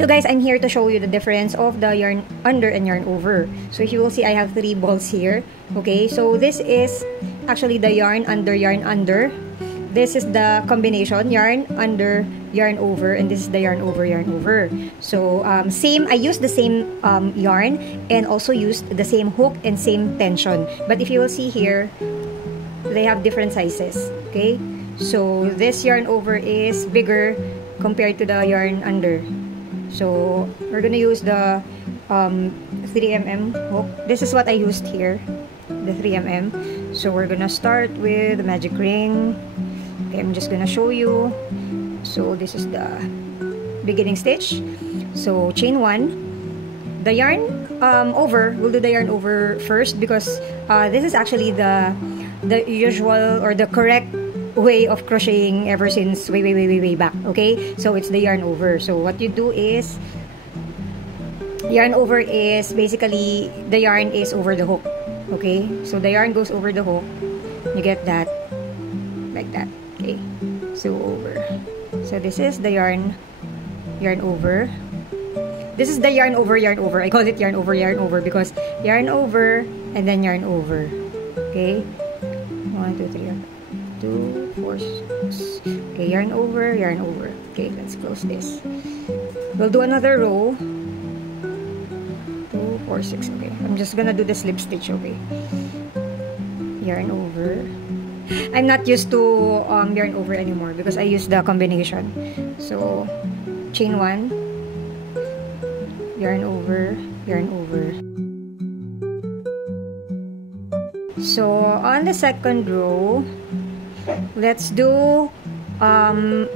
So guys, I'm here to show you the difference of the yarn under and yarn over. So if you will see, I have 3 balls here. Okay, so this is actually the yarn under, yarn under. This is the combination, yarn under, yarn over, and this is the yarn over, yarn over. So same, I used the same yarn and also used the same hook and same tension. But if you will see here, they have different sizes. Okay, so this yarn over is bigger compared to the yarn under. So we're gonna use the 3mm hook. This is what I used here, the 3mm. So we're gonna start with the magic ring. Okay, I'm just gonna show you. So this is the beginning stitch. So chain 1. The yarn over, we'll do the yarn over first because this is actually the usual or the correct way of crocheting ever since way back. Okay, so it's the yarn over. So what you do is, yarn over is basically the yarn is over the hook. Okay, so the yarn goes over the hook. You get that like that. Okay, so over. So this is the yarn over. This is the yarn over, yarn over. I call it yarn over because yarn over and then yarn over. Okay, 1 2 3 2 4 6. Okay, yarn over, yarn over. Okay, let's close this. We'll do another row. 2 4 6. Okay, I'm just gonna do the slip stitch. Okay, yarn over. I'm not used to yarn over anymore because I use the combination. So chain 1, yarn over, yarn over. So on the second row, let's do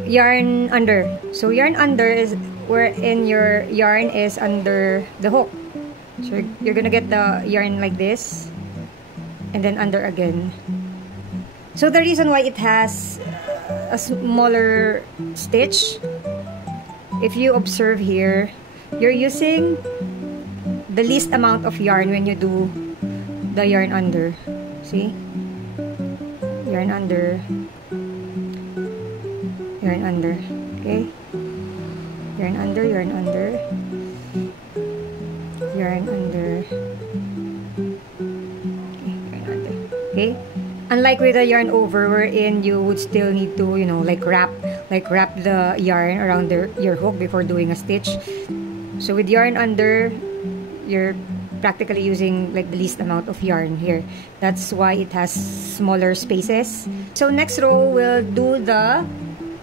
yarn under. So yarn under is wherein your yarn is under the hook. So you're gonna get the yarn like this and then under again. So the reason why it has a smaller stitch, if you observe here, you're using the least amount of yarn when you do the yarn under. See? Yarn under, yarn under. Okay? Yarn under, yarn under, yarn under. Okay, yarn under. Okay? Unlike with the yarn over, wherein you would still need to, you know, like wrap the yarn around your hook before doing a stitch. So with yarn under, you're practically using like the least amount of yarn here. That's why it has smaller spaces. So next row, we'll do the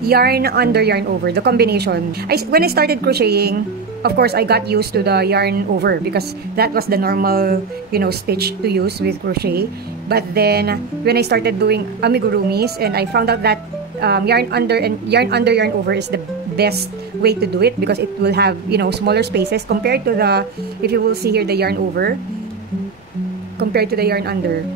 yarn under, yarn over, the combination. When I started crocheting, of course, I got used to the yarn over because that was the normal, you know, stitch to use with crochet. But then when I started doing amigurumis, and I found out that yarn under, yarn over is the best way to do it because it will have, you know, smaller spaces compared to the, if you will see here, the yarn over compared to the yarn under.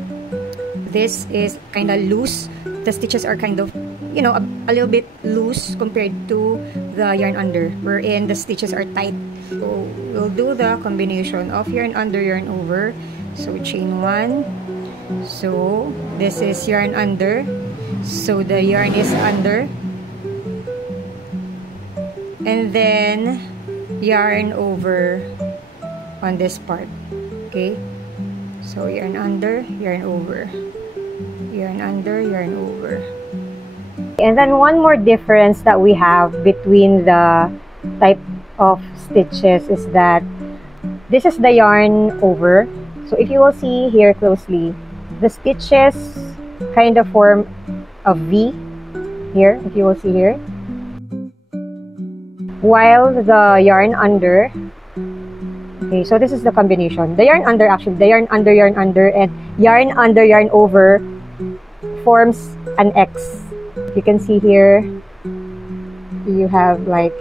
This is kind of loose. The stitches are kind of, you know, a little bit loose compared to the yarn under, wherein the stitches are tight. So we'll do the combination of yarn under, yarn over. So chain 1. So this is yarn under. So the yarn is under. And then yarn over on this part. Okay? So yarn under, yarn over. Yarn under, yarn over. And then one more difference that we have between the type of stitches is that this is the yarn over. So if you will see here closely, the stitches kind of form a V here, if you will see here. While the yarn under, okay, so this is the combination. The yarn under, actually, the yarn under, and yarn under, yarn over forms an X. You can see here, you have like,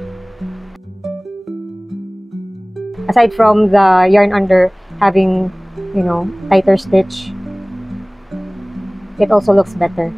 aside from the yarn under having, you know, tighter stitch, it also looks better.